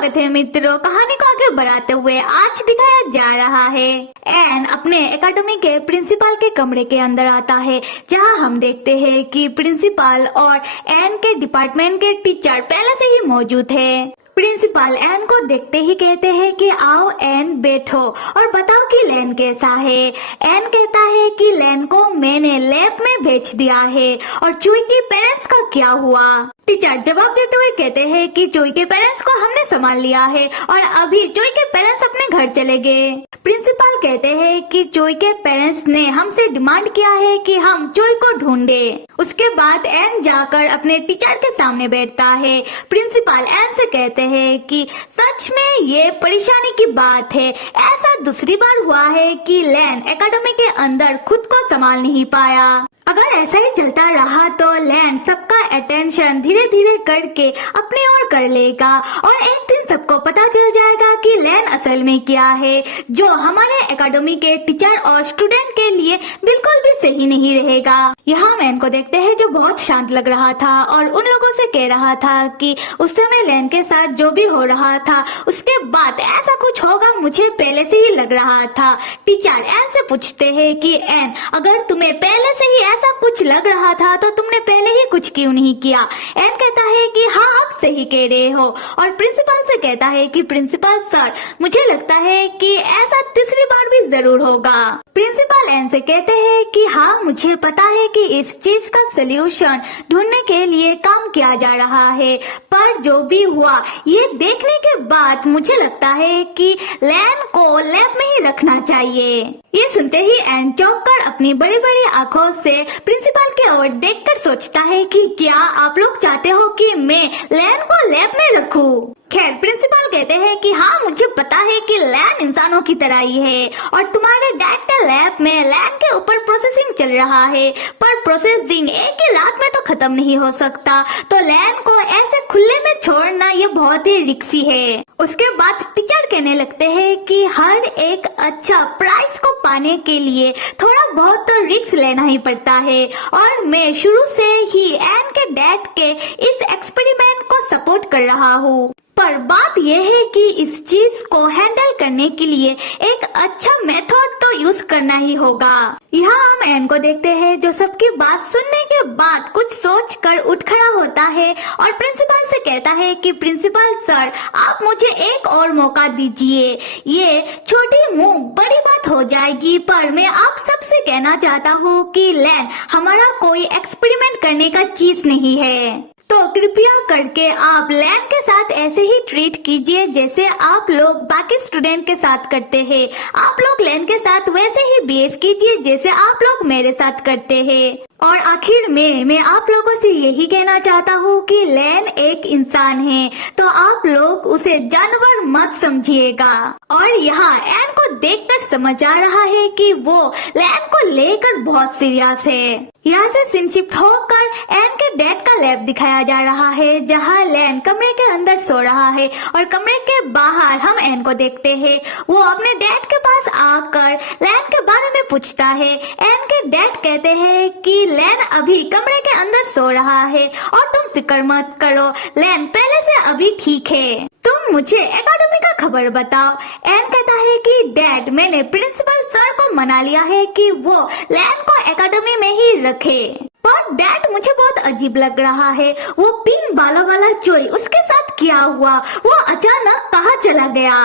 स्वागत है मित्रों। कहानी को आगे बढ़ाते हुए आज दिखाया जा रहा है एन अपने एकेडमी के प्रिंसिपल के कमरे के अंदर आता है, जहां हम देखते हैं कि प्रिंसिपल और एन के डिपार्टमेंट के टीचर पहले से ही मौजूद है। प्रिंसिपल एन को देखते ही कहते हैं कि आओ एन बैठो और बताओ कि लैन कैसा है। एन कहता है कि लैन को मैंने लैब में भेज दिया है और चुई के पेरेंट्स का क्या हुआ। टीचर जवाब देते हुए कहते हैं कि चुई के पेरेंट्स को हमने संभाल लिया है और अभी चुई के पेरेंट्स अपने घर चले गए। प्रिंसिपल कहते हैं कि चुई के पेरेंट्स ने हमसे डिमांड किया है कि हम चुई को ढूंढे। उसके बाद एन जाकर अपने टीचर के सामने बैठता है। प्रिंसिपल एन से कहते हैं कि सच में ये परेशानी की बात है। ऐसा दूसरी बार हुआ है कि लैन एकेडमी के अंदर खुद को संभाल नहीं पाया। अगर ऐसा ही चलता रहा तो लैन सबका अटेंशन धीरे धीरे करके अपनी ओर कर लेगा और एक दिन सबको पता चल जाएगा कि लैन असल में क्या है, जो हमारे एकेडमी के टीचर और स्टूडेंट के लिए बिल्कुल भी सही नहीं रहेगा। यहाँ मैन को देखते हैं जो बहुत शांत लग रहा था और उन लोगों से कह रहा था कि उस समय लैन के साथ जो भी हो रहा था उसके बाद ऐसा कुछ होगा, मुझे पहले से ही लग रहा था। टीचर एन से पूछते हैं कि एन, अगर तुम्हें पहले से ही ऐसा कुछ लग रहा था तो तुमने पहले ही कुछ क्यों नहीं किया। एन कहता है कि हाँ आप सही कह रहे हो और प्रिंसिपल से कहता है कि प्रिंसिपल सर, मुझे लगता है कि ऐसा तीसरी बार भी जरूर होगा। प्रिंसिपल एन से कहते हैं कि हाँ मुझे पता है कि इस चीज का सलूशन ढूंढने के लिए काम किया जा रहा है, पर जो भी हुआ ये देखने के बाद मुझे लगता है कि लैन को लैब में ही रखना चाहिए। ये सुनते ही एन चौंक कर अपनी बड़ी बड़ी आंखों से प्रिंसिपल की ओर देखकर सोचता है कि क्या आप लोग चाहते हो कि मैं लैन को लैब में रखूं? खैर प्रिंसिपल कहते हैं कि हाँ मुझे पता है कि लैन इंसानों की तरह ही है और तुम्हारे डैड के लैब में लैन के ऊपर प्रोसेसिंग चल रहा है, पर प्रोसेसिंग एक ही रात में तो खत्म नहीं हो सकता, तो लैन को ऐसे खुले में छोड़ना ये बहुत ही रिस्की है। उसके बाद टीचर कहने लगते हैं कि हर एक अच्छा प्राइस को पाने के लिए थोड़ा बहुत तो रिस्क लेना ही पड़ता है और मैं शुरू से ही एन के डैड के इस एक्सपेरिमेंट को सपोर्ट कर रहा हूँ, पर बात यह है कि इस चीज को हैंडल करने के लिए एक अच्छा मेथड तो यूज करना ही होगा। यहाँ हम एन को देखते हैं जो सबकी बात सुनने के बाद कुछ सोच कर उठ खड़ा होता है और प्रिंसिपल से कहता है कि प्रिंसिपल सर, आप मुझे एक और मौका दीजिए। ये छोटी मुंह बड़ी बात हो जाएगी, पर मैं आप सबसे कहना चाहता हूँ कि लैन हमारा कोई एक्सपेरिमेंट करने का चीज नहीं है, तो कृपया करके आप लैन के साथ ऐसे ही ट्रीट कीजिए जैसे आप लोग बाकी स्टूडेंट के साथ करते हैं। आप लोग लैन के साथ वैसे ही बिहेव कीजिए जैसे आप लोग मेरे साथ करते हैं। और आखिर में मैं आप लोगों से यही कहना चाहता हूँ कि लैन एक इंसान है, तो आप लोग उसे जानवर मत समझिएगा। और यहाँ एन को देखकर समझ आ रहा है कि वो लैन को लेकर बहुत सीरियस है। यहाँ से सीन शिफ्ट होकर एन के डैड का लैब दिखाया जा रहा है, जहाँ लैन कमरे के अंदर सो रहा है और कमरे के बाहर हम एन को देखते हैं। वो अपने डैड के पास आकर लैन के बारे में पूछता है। एन के डैड कहते हैं कि लैन अभी कमरे के अंदर सो रहा है और तुम फिक्र मत करो, लैन पहले से अभी ठीक है। तुम मुझे एकेडमी का खबर बताओ। एन कहता है कि डैड, मैंने प्रिंसिपल सर को मना लिया है कि वो लैन को एकेडमी में ही रखे, पर डैड मुझे बहुत अजीब लग रहा है। वो पिंक बालों वाला चोई उसके साथ क्या हुआ? वो अचानक कहाँ चला गया?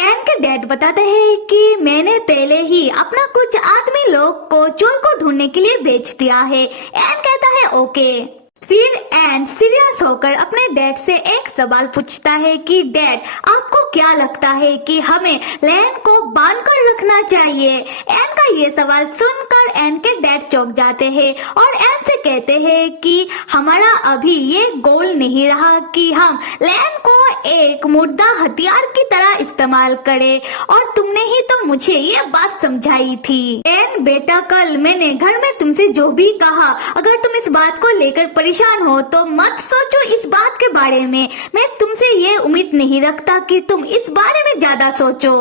एन के डैड बताते हैं कि मैंने पहले ही अपना कुछ आदमी लोग को चोई को ढूंढने के लिए भेज दिया है। एन कहता है ओके। फिर एन सीरियस होकर अपने डैड से एक सवाल पूछता है कि डैड, आपको क्या लगता है कि हमें लैन को बांध कर रखना चाहिए? एन का ये सवाल सुनकर एन के डैड चौंक जाते हैं और एन से कहते हैं कि हमारा अभी ये गोल नहीं रहा कि हम लैन को एक मुर्दा हथियार की तरह इस्तेमाल करें, और तुमने ही तो मुझे ये बात समझाई थी। एन बेटा, कल मैंने घर में तुमसे जो भी कहा, अगर तुम इस बात को लेकर परेशान हो तो मत सोचो इस बात के बारे में। मैं तुमसे ये उम्मीद नहीं रखता कि तुम इस बारे में ज्यादा सोचो।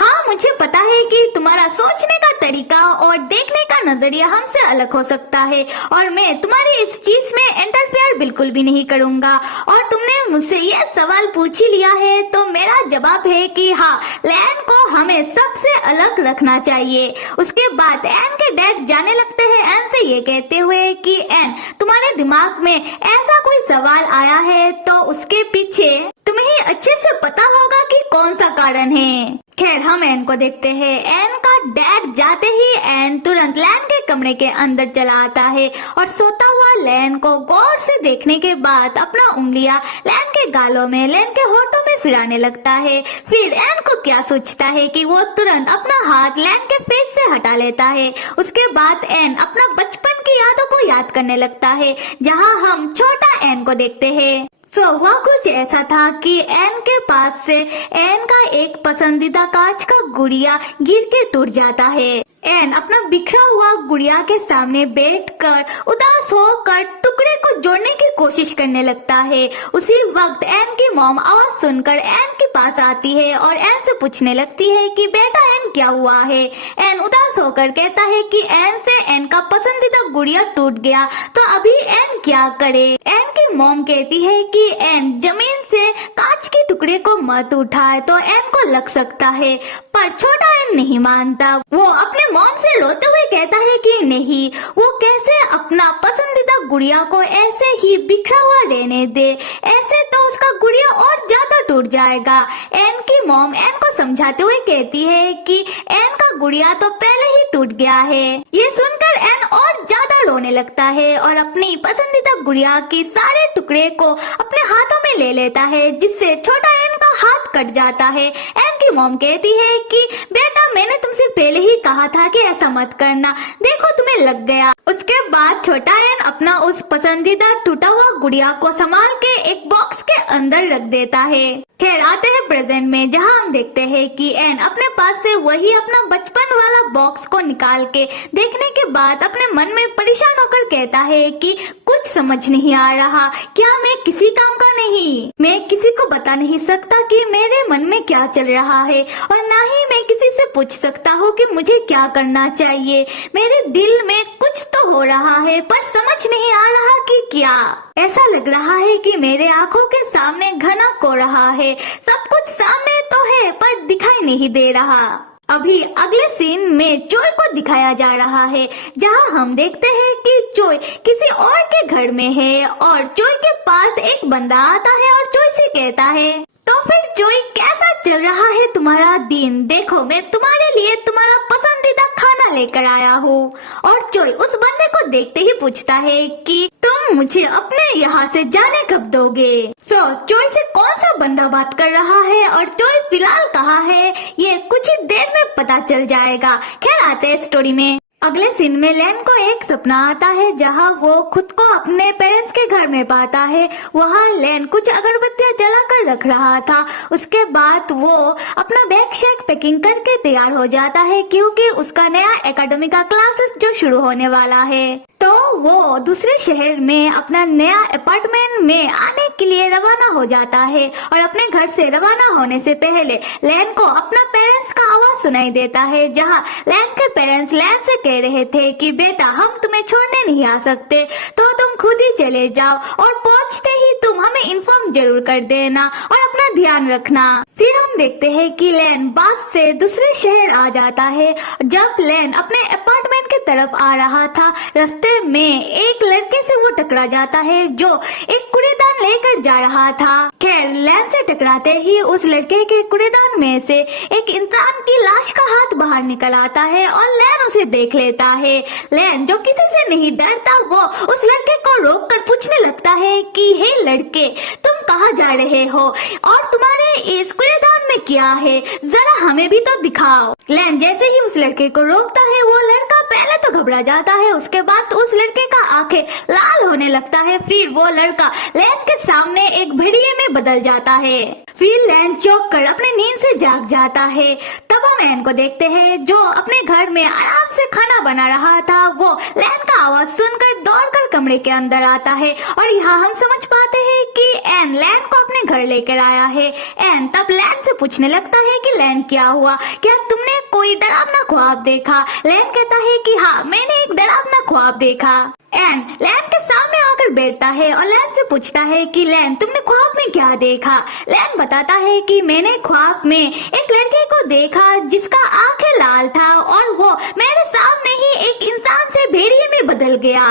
हाँ, मुझे पता है कि तुम्हारा सोचने का तरीका और देखने का नजरिया हमसे अलग हो सकता है और मैं तुम्हारी इस चीज में इंटरफेयर बिल्कुल भी नहीं करूँगा। और तुमने मुझसे ये सवाल पूछ ही लिया है तो मेरा जवाब है कि हाँ, लैन को हमें सबसे अलग रखना चाहिए। उसके बाद एन के डैड जाने लगते हैं एन से ये कहते हुए कि एन, तुम्हारे दिमाग में ऐसा कोई सवाल आया है तो उसके पीछे तुम्हें अच्छे से पता होगा कि कौन सा कारण है। खैर, हम एन को देखते हैं। एन का डैड जाते ही एन तुरंत लैन के कमरे के अंदर चला आता है और सोता हुआ लैन को गौर से देखने के बाद अपना उंगलियां लैन के गालों में, लैन के होठों में फिराने लगता है। फिर एन को क्या सोचता है कि वो तुरंत अपना हाथ लैन के फेस से हटा लेता है। उसके बाद एन अपना बचपन की यादों को याद करने लगता है, जहाँ हम छोटा एन को देखते हैं। वह कुछ ऐसा था कि एन के पास से एन का एक पसंदीदा कांच का गुड़िया गिर के टूट जाता है। एन अपना बिखरा हुआ गुड़िया के सामने बैठकर उदास होकर टुकड़े को जोड़ने की कोशिश करने लगता है। उसी वक्त एन की मॉम आवाज सुनकर एन के पास आती है और एन से पूछने लगती है कि बेटा एन, क्या हुआ है। एन उदास होकर कहता है कि एन से एन का पसंदीदा गुड़िया टूट गया तो अभी एन क्या करे। एन की मॉम कहती है कि एन जमीन से कांच के टुकड़े को मत उठाए तो एन को लग सकता है, पर छोटा एन नहीं मानता। वो अपने मॉम से रोते हुए कहता है कि नहीं, वो कैसे अपना पसंदीदा गुड़िया को ऐसे ही बिखरा हुआ रहने दे, ऐसे तो उसका गुड़िया और ज्यादा टूट जाएगा। एन की मॉम एन को समझाते हुए कहती है कि एन का गुड़िया तो पहले ही टूट गया है। ये सुनकर एन और ज्यादा रोने लगता है और अपनी पसंदीदा गुड़िया के सारे टुकड़े को अपने हाथों में ले लेता है, जिससे छोटा एन का हाथ कट जाता है। एन की मॉम कहती है कि बेटा, मैंने तुमसे पहले ही कहा था कि ऐसा मत करना, देखो तुम्हें लग गया। उसके बाद छोटा एन अपना उस पसंदीदा टूटा हुआ गुड़िया को संभाल के एक बॉक्स के अंदर रख देता है। खैर, आते हैं प्रेजेंट में, जहां हम देखते हैं कि एन अपने पास से वही अपना बचपन वाला बॉक्स को निकाल के देखने के बाद अपने मन में परेशान होकर कहता है कि कुछ समझ नहीं आ रहा, क्या मैं किसी काम का नहीं, मैं किसी को बता नहीं सकता कि मेरे मन में क्या चल रहा है और ना ही मैं किसी से पूछ सकता हूँ कि मुझे क्या करना चाहिए। मेरे दिल में कुछ तो हो रहा है पर समझ नहीं आ रहा कि क्या। ऐसा लग रहा है कि मेरे आंखों के सामने घना हो रहा है, सब कुछ सामने तो है पर दिखाई नहीं दे रहा। अभी अगले सीन में चोय को दिखाया जा रहा है, जहां हम देखते हैं कि चोय किसी और के घर में है और चोय के पास एक बंदा आता है और चोय से कहता है, तो फिर चोय कैसा चल रहा है तुम्हारा दिन, देखो मैं तुम्हारे लिए तुम्हारा पसंदीदा खाना लेकर आया हूँ। और चोय उस बंदे को देखते ही पूछता है कि तुम मुझे अपने यहाँ से जाने कब दोगे। चोय से कौन सा बंदा बात कर रहा है और चोय फिलहाल कहाँ है, ये कुछ ही देर में पता चल जाएगा। खैर, आते हैं स्टोरी में। अगले सीन में लैन को एक सपना आता है, जहां वो खुद को अपने पेरेंट्स के घर में पाता है। वहां लैन कुछ अगरबत्तियां जलाकर रख रहा था। उसके बाद वो अपना बैग शैग पैकिंग करके तैयार हो जाता है, क्योंकि उसका नया एकेडमी का क्लासेस जो शुरू होने वाला है। तो वो दूसरे शहर में अपना नया अपार्टमेंट में आने के लिए रवाना हो जाता है और अपने घर से रवाना होने से पहले लैन को अपना पेरेंट्स का आवाज सुनाई देता है, जहां लैन के पेरेंट्स लैन से कह रहे थे कि बेटा, हम तुम्हें छोड़ने नहीं आ सकते, तो तुम खुद ही चले जाओ और पहुंचते ही तुम हमें इन्फॉर्म जरूर कर देना और अपना ध्यान रखना। फिर हम देखते हैं कि लैन बस से दूसरे शहर आ जाता है। जब लैन अपने अपार्टमेंट की तरफ आ रहा था, रास्ते में एक लड़के से वो टकरा जाता है जो एक कूड़ेदान लेकर जा रहा था। खैर, लैन से टकराते ही उस लड़के के कूड़ेदान में से एक इंसान की लाश का हाथ बाहर निकल आता है और लैन उसे देख लेता है। लैन, जो किसी से नहीं डरता, वो उस लड़के को रोककर पूछने लगता है कि हे लड़के, तुम कहाँ जा रहे हो और तुम्हारे इस कूड़ेदान में क्या है, जरा हमें भी तो दिखाओ। लैन जैसे ही उस लड़के को रोकता है, वो लड़का पहले तो घबरा जाता है, उसके बाद उस लड़के का आंखें लाल होने लगता है। फिर वो लड़का लैन के सामने एक भेड़िए में बदल जाता है। फिर लैन चौंक कर अपने नींद से जाग जाता है। तब हम लैन को देखते हैं, जो अपने घर में आराम से खाना बना रहा था। वो लैन का आवाज सुनकर दौड़कर कमरे के अंदर आता है और यहाँ हम समझ पाते हैं कि एन लैन को अपने घर लेकर आया है। एन तब लैन से पूछने लगता है कि लैन क्या हुआ, क्या तुमने कोई डरावना ख्वाब देखा? लैन कहता है कि हाँ, मैंने एक डरावना ख्वाब देखा। एन लैन के सामने आकर बैठता है और लैन से पूछता है कि लैन तुमने ख्वाब में क्या देखा? लैन बताता है कि मैंने ख्वाब में एक लड़के को देखा जिसका आंखें लाल था और वो मेरे सामने ही एक इंसान से भेड़िए में बदल गया।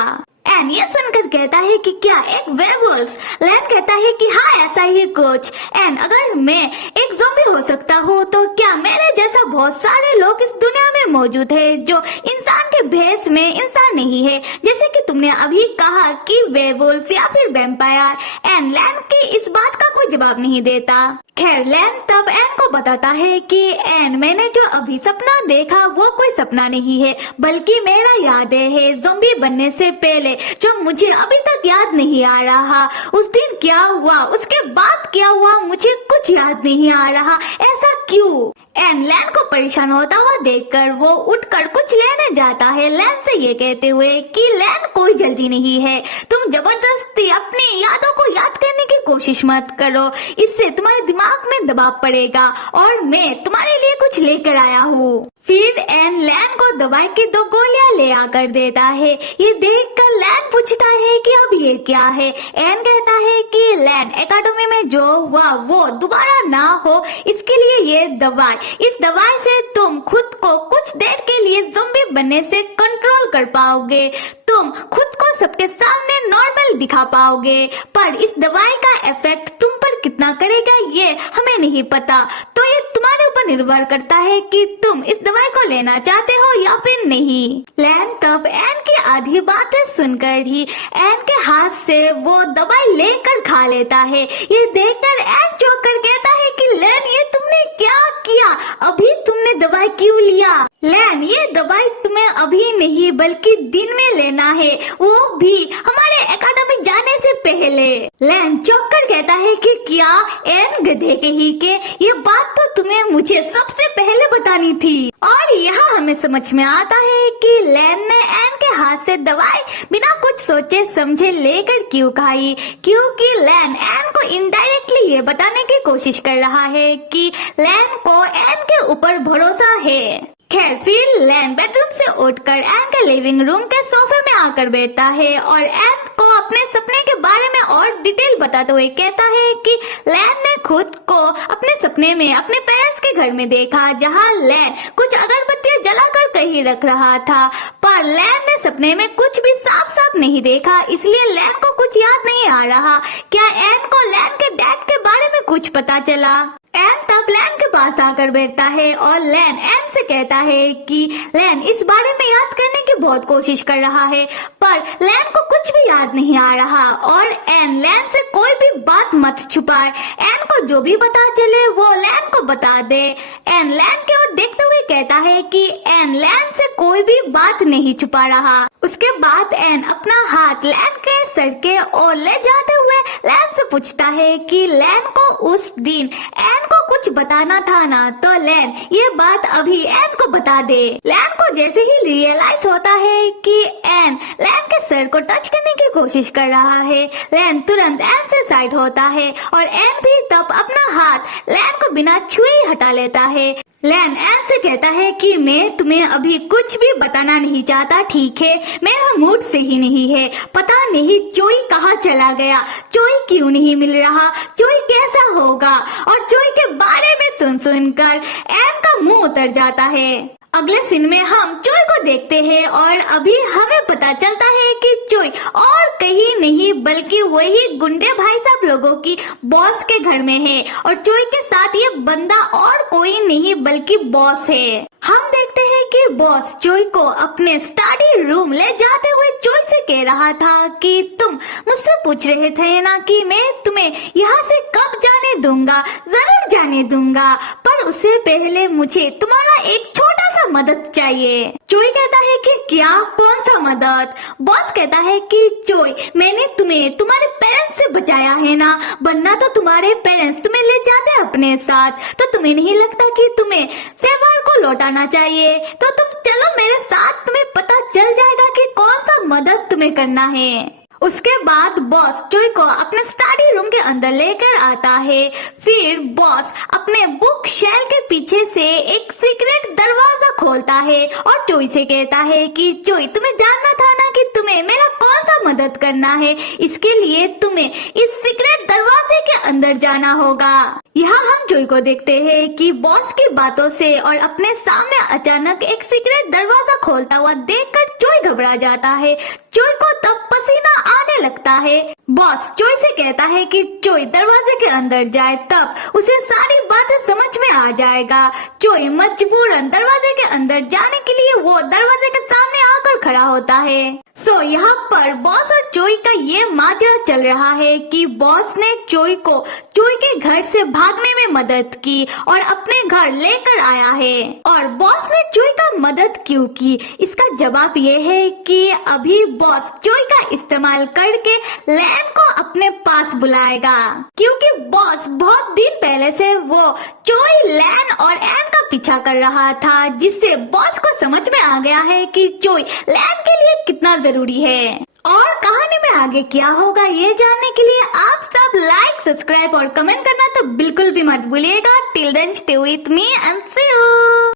एन ये सुनकर कहता है कि क्या एक वेयरवुल्फ? लैन कहता है कि हाँ, ऐसा ही कुछ। एन अगर मैं एक ज़ॉम्बी हो सकता हूँ तो क्या मेरे जैसा बहुत सारे लोग इस दुनिया में मौजूद है जो इंसान के भेष में इंसान नहीं है, जैसे कि तुमने अभी कहा कि वेयरवुल्फ या फिर वैम्पायर। एन लैन की इस बात का कोई जवाब नहीं देता। खैर लैन तब एन को बताता है कि एन मैंने जो अभी सपना देखा वो कोई सपना नहीं है, बल्कि मेरा यादें है ज़ॉम्बी बनने से पहले जो मुझे अभी तक याद नहीं आ रहा। उस दिन क्या हुआ, उसके बाद क्या हुआ, मुझे कुछ याद नहीं आ रहा। ऐसा क्यों? एन लैन को परेशान होता हुआ देखकर वो उठकर कुछ लेने जाता है, लैन से ये कहते हुए कि लैन कोई जल्दी नहीं है, तुम जबरदस्ती अपनी यादों को याद करने की कोशिश मत करो, इससे तुम्हारे दिमाग में दबाव पड़ेगा और मैं तुम्हारे लिए कुछ लेकर आया हूँ। फिर एन लैन को दवाई की 2 गोलियां ले आकर देता है। ये देखकर लैन पूछता है कि अब ये क्या है? एन कहता है कि लैन एकेडमी में जो हुआ वो दोबारा ना हो, इसके लिए ये दवाई, इस दवाई से तुम खुद को कुछ देर के लिए ज़ॉम्बी बनने से कंट्रोल कर पाओगे, तुम खुद को सबके सामने नॉर्मल दिखा पाओगे, पर इस दवाई का इफेक्ट तुम पर कितना करेगा ये हमें नहीं पता, तो ये तुम्हारे ऊपर निर्भर करता है कि तुम इस दवाई को लेना चाहते हो या फिर नहीं। लैन तब एन की आधी बातें सुनकर ही एन के हाथ से वो दवाई लेकर खा लेता है। ये देखकर एन चौंक कर कहता है कि लैन ये तुमने क्या किया? अभी तुमने दवाई क्यों लिया? लैन ये दवाई तुम्हें अभी नहीं बल्कि दिन में लेना है, वो भी हमारे एकेडमी जाने से पहले। लैन चौंक कर कहता है कि क्या? एन गधे कहीं के, ये बात तो तुम्हें मुझे सबसे पहले बतानी थी। और यहाँ हमें समझ में आता है कि लैन ने एन के हाथ से दवाई बिना कुछ सोचे समझे लेकर क्यों खाई, क्योंकि लैन एन को इनडायरेक्टली ये बताने की कोशिश कर रहा है कि लैन को एन के ऊपर भरोसा है। खैर फिर लैन बेडरूम से उठकर एन के लिविंग रूम के सोफे में आकर बैठता है और एन को अपने सपने के बारे में और डिटेल बताते हुए कहता है कि लैन ने खुद को अपने सपने में अपने पेरेंट्स के घर में देखा, जहां लैन कुछ अगरबत्तियां जलाकर कहीं रख रहा था, पर लैन ने सपने में कुछ भी साफ साफ नहीं देखा, इसलिए लैन को कुछ याद नहीं आ रहा। क्या एन को लैन के डैड के बारे में कुछ पता चला? एन तब लैन के पास आकर बैठता है और लैन एन से कहता है कि लैन इस बारे में याद करने की बहुत कोशिश कर रहा है, पर लैन को कुछ भी याद नहीं आ रहा। और एन लैन से कोई भी बात मत छुपाए, एन को जो भी पता चले वो लैन को बता दे। एन लैन की ओर देखते हुए कहता है कि एन लैन से कोई भी बात नहीं छुपा रहा। उसके बाद एन अपना हाथ लैन के सर के ओर ले जाते हुए लैन से पूछता है कि लैन को उस दिन एन को कुछ बताना था ना, तो लैन ये बात अभी एन को बता दे। लैन को जैसे ही रियलाइज होता है कि एन लैन के सर को टच करने की कोशिश कर रहा है, लैन तुरंत एन से साइड होता है और एन भी तब अपना हाथ लैन को बिना छुए हटा लेता है। लैन एन से कहता है कि मैं तुम्हें अभी कुछ भी बताना नहीं चाहता, ठीक है? मेरा मूड सही नहीं है, पता नहीं चोई कहाँ चला गया, चोई क्यों नहीं मिल रहा, चोई कैसा होगा? और चोई के बारे में सुन सुनकर एन का मुंह उतर जाता है। अगले सीन में हम चोई को देखते हैं और अभी हमें पता चलता है कि चोई और कहीं नहीं बल्कि वही गुंडे भाई साहब लोगों की बॉस के घर में है और चोई के साथ ये बंदा और कोई नहीं बल्कि बॉस है। हम देखते हैं कि बॉस चोई को अपने स्टडी रूम ले जाते हुए चोई से कह रहा था कि तुम मुझसे पूछ रहे थे ना कि मैं तुम्हें यहाँ से कब जाने दूंगा, जरूर जाने दूंगा, पर उससे पहले मुझे तुम्हारा एक छोटा सा मदद चाहिए। चोई कहता है कि क्या, कौन सा मदद? बॉस कहता है कि चोई मैंने तुम्हें तुम्हारे पेरेंट्स से बचाया है ना, वरना तो तुम्हारे पेरेंट्स तुम्हें ले जाते अपने साथ, तो तुम्हें नहीं लगता कि तुम्हें फेवर को लौटाना चाहिए? तो तुम चलो मेरे साथ, तुम्हें पता चल जाएगा कि कौन सा मदद तुम्हें करना है। उसके बाद बॉस चोई को अपने स्टडी रूम के अंदर लेकर आता है। फिर बॉस अपने बुक शेल्फ के पीछे से एक सीक्रेट दरवाजा खोलता है और चोई से कहता है कि चोई, तुम्हें जानना था ना कि तुम्हें मेरा कौन सा मदद करना है, इसके लिए तुम्हें इस सीक्रेट दरवाजे के अंदर जाना होगा। यहाँ हम चोई को देखते हैं कि बॉस की बातों से और अपने सामने अचानक एक सीक्रेट दरवाजा खोलता हुआ देखकर चोई घबरा जाता है। चोई को तब पसीना आने लगता है। बॉस चोई से कहता है कि चोई दरवाजे के अंदर जाए, तब उसे सारी बातें समझ में आ जाएगा। चोई मजबूरन दरवाजे के अंदर जाने के लिए वो दरवाजे के सामने आकर खड़ा होता है। सो यहाँ पर बॉस और चोई का ये माजरा चल रहा है कि बॉस ने चोई को चोई के घर से भागने में मदद की और अपने घर लेकर आया है। और बॉस ने चोई का मदद क्यों की, इसका जवाब ये है कि अभी बॉस चोई का इस्तेमाल करके लैन को अपने पास बुलाएगा, क्योंकि बॉस बहुत दिन पहले से वो चोई, लैन और एन का पीछा कर रहा था, जिससे बॉस को समझ में आ गया है कि चोई लैन के लिए कितना जरूरी है। और कहानी में आगे क्या होगा ये जानने के लिए आप सब लाइक, सब्सक्राइब और कमेंट करना तो बिल्कुल भी मत भूलिएगा। Till then stay with me and see you.